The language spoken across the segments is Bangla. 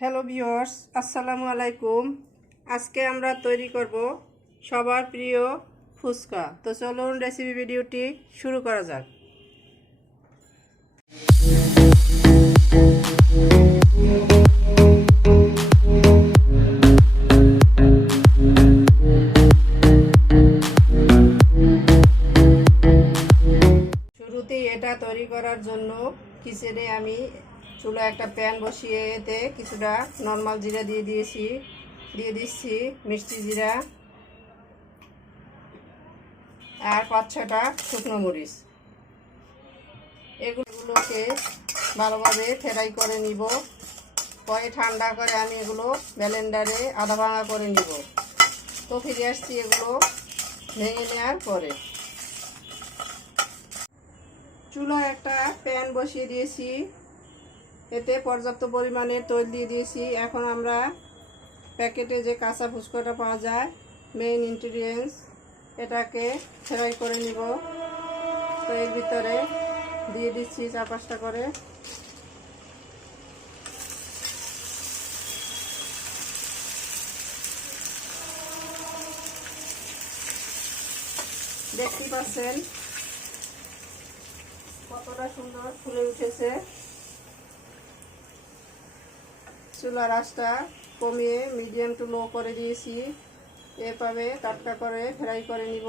হ্যালো ভিউয়ার্স আসসালামু আলাইকুম আজকে আমরা তৈরি করব সবার প্রিয় ফুচকা তো চলুন রেসিপি ভিডিওটি শুরু করা যাক শুরুতেই এটা তৈরি করার জন্য কিচেনে আমি চুলা একটা প্যান বসিয়ে এতে কিছুটা নর্মাল জিরা দিয়ে দিয়েছি, দিয়ে দিচ্ছি মিষ্টি জিরা আর পাঁচ ছটা শুকনো মরিচ। এগুলোকে ভালোভাবে ফ্রাই করে নিব। পরে ঠান্ডা করে আমি এগুলো ব্যালেন্ডারে আধা ভাঙা করে নিব। তো ফিরে আসছি এগুলো ভেঙে নেওয়ার পরে। চুলা একটা প্যান বসিয়ে দিয়েছি। এতে পর্যাপ্ত পরিমাণে তৈল দিয়ে দিয়েছি। এখন আমরা প্যাকেটে যে কাঁচা ফুচকাটা পাওয়া যায় মেইন ইনগ্রিডিয়েন্টস এটাকে ফ্রাই করে নিব। তো এর ভিতরে দিয়ে দিচ্ছি চার পাঁচটা করে। দেখতে পাচ্ছেন কতটা সুন্দর ফুলে উঠেছে। চুলার আঁচটা কমিয়ে মিডিয়াম টু লো করে দিয়েছি। এভাবে টাটকা করে ফ্রাই করে নিব।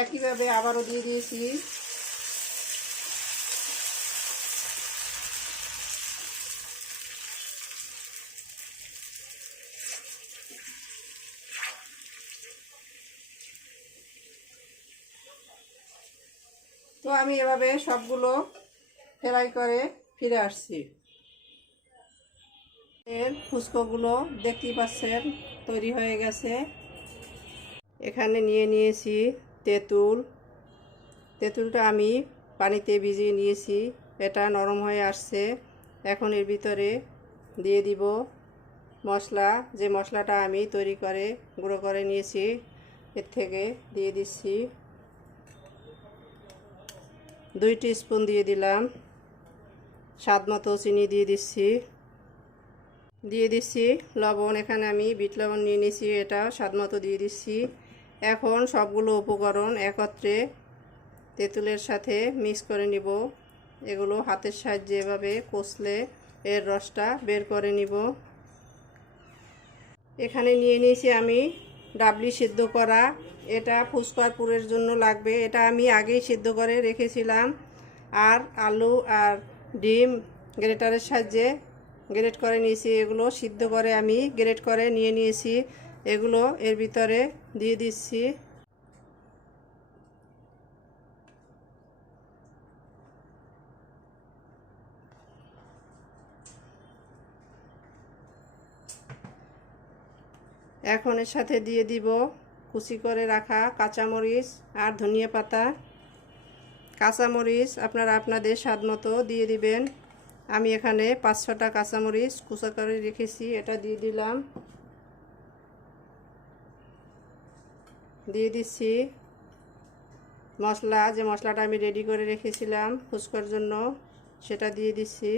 একইভাবে আবারও দিয়ে দিয়েছি। তো আমি এভাবে সবগুলো ফ্রাই করে ফিরে আসছি। এর ফুচকোগুলো দেখতেই পাচ্ছেন, তৈরি হয়ে গেছে। এখানে নিয়ে নিয়েছি তেঁতুল। তেঁতুলটা আমি পানিতে ভিজিয়ে নিয়েছি, এটা নরম হয়ে আসছে। এখন এর ভিতরে দিয়ে দিব মশলা। যে মশলাটা আমি তৈরি করে, গুঁড়ো করে নিয়েছি, এর থেকে দিয়ে দিচ্ছি দুই স্পুন দিয়ে দিলাম। স্বাদ মতো চিনি দিয়ে দিচ্ছি। দিয়ে দিচ্ছি লবণ। এখানে আমি বিট লবণ নিয়ে নিয়েছি, এটা স্বাদ মতো দিয়ে দিচ্ছি। এখন সবগুলো উপকরণ একত্রে তেঁতুলের সাথে মিক্স করে নিব। এগুলো হাতের সাহায্যে এভাবে কষলে এর রসটা বের করে নিব। এখানে নিয়ে নিয়েছি আমি ডাবলি সিদ্ধ করা এটা ফুচকার পুরের জন্য লাগবে। এটা আমি আগেই সিদ্ধ করে রেখেছিলাম। আর আলু আর ডিম গ্রেটারের সাহায্যে গ্রেট করে নিয়েছি। এগুলো সিদ্ধ করে আমি গ্রেট করে নিয়ে নিয়েছি। এগুলো এর ভিতরে দিয়ে দিচ্ছি। এখন এর সাথে দিয়ে দিব কুচি করে রাখা কাঁচামরিচ আর ধনিয়া পাতা। কাঁচামরিচ আপনারা আপনাদের স্বাদ মতো দিয়ে দিবেন। আমি এখানে পাঁচ ছটা কাঁচামরিচ কুচা করে রেখেছি, এটা দিয়ে দিলাম। দিয়ে দিচ্ছি মশলা, যে মশলাটা আমি রেডি করে রেখেছিলাম ফুচকার জন্য, সেটা দিয়ে দিচ্ছি।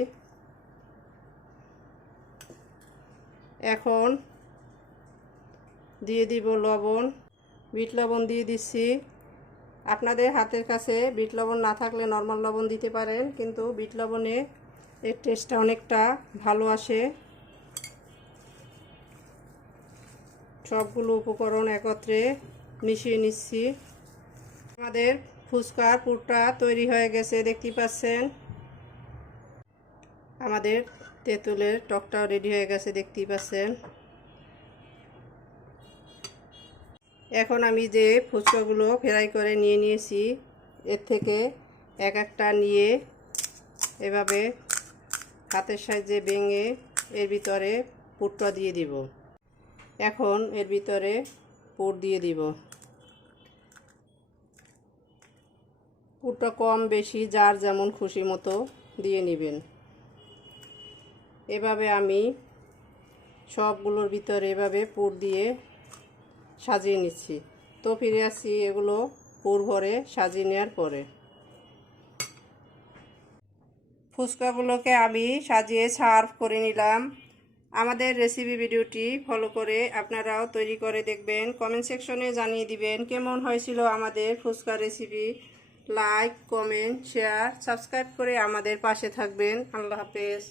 এখন দিয়ে দিব লবণ, বিট লবণ দিয়ে দিচ্ছি। আপনাদের হাতের কাছে বিট লবণ না থাকলে নর্মাল লবণ দিতে পারেন, কিন্তু বিট লবণে এর টেস্টটা অনেকটা ভালো আসে। সবগুলো উপকরণ একত্রে মিশিয়ে নিচ্ছি। আমাদের ফুচকার পুরটা তৈরি হয়ে গেছে দেখতে পাচ্ছেন। আমাদের তেঁতুলের টকটাও রেডি হয়ে গেছে, দেখতেই পাচ্ছেন। এখন আমি যে ফুচকাগুলো ফ্রাই করে নিয়ে নিয়েছি, এর থেকে এক একটা নিয়ে এভাবে হাতের সাহায্যে ভেঙে এর ভিতরে পুরটা দিয়ে দিব। এখন এর ভিতরে পুর দিয়ে দিব। পুরটা কম বেশি যার যেমন খুশি মতো দিয়ে নেবেন। এভাবে আমি সবগুলোর ভিতরে এভাবে পুর দিয়ে সাজিয়ে নিচ্ছি। তো ফিরে আসছি এগুলো পুর ভরে সাজিয়ে নেওয়ার পরে। ফুচকাগুলোকে আমি সাজিয়ে সার্ভ করে নিলাম। আমাদের রেসিপি ভিডিওটি ফলো করে আপনারাও তৈরি করে দেখবেন। কমেন্ট সেকশনে জানিয়ে দিবেন কেমন হয়েছিল আমাদের fuchka recipe like comment share subscribe করে আমাদের পাশে থাকবেন। আল্লাহ হাফেজ।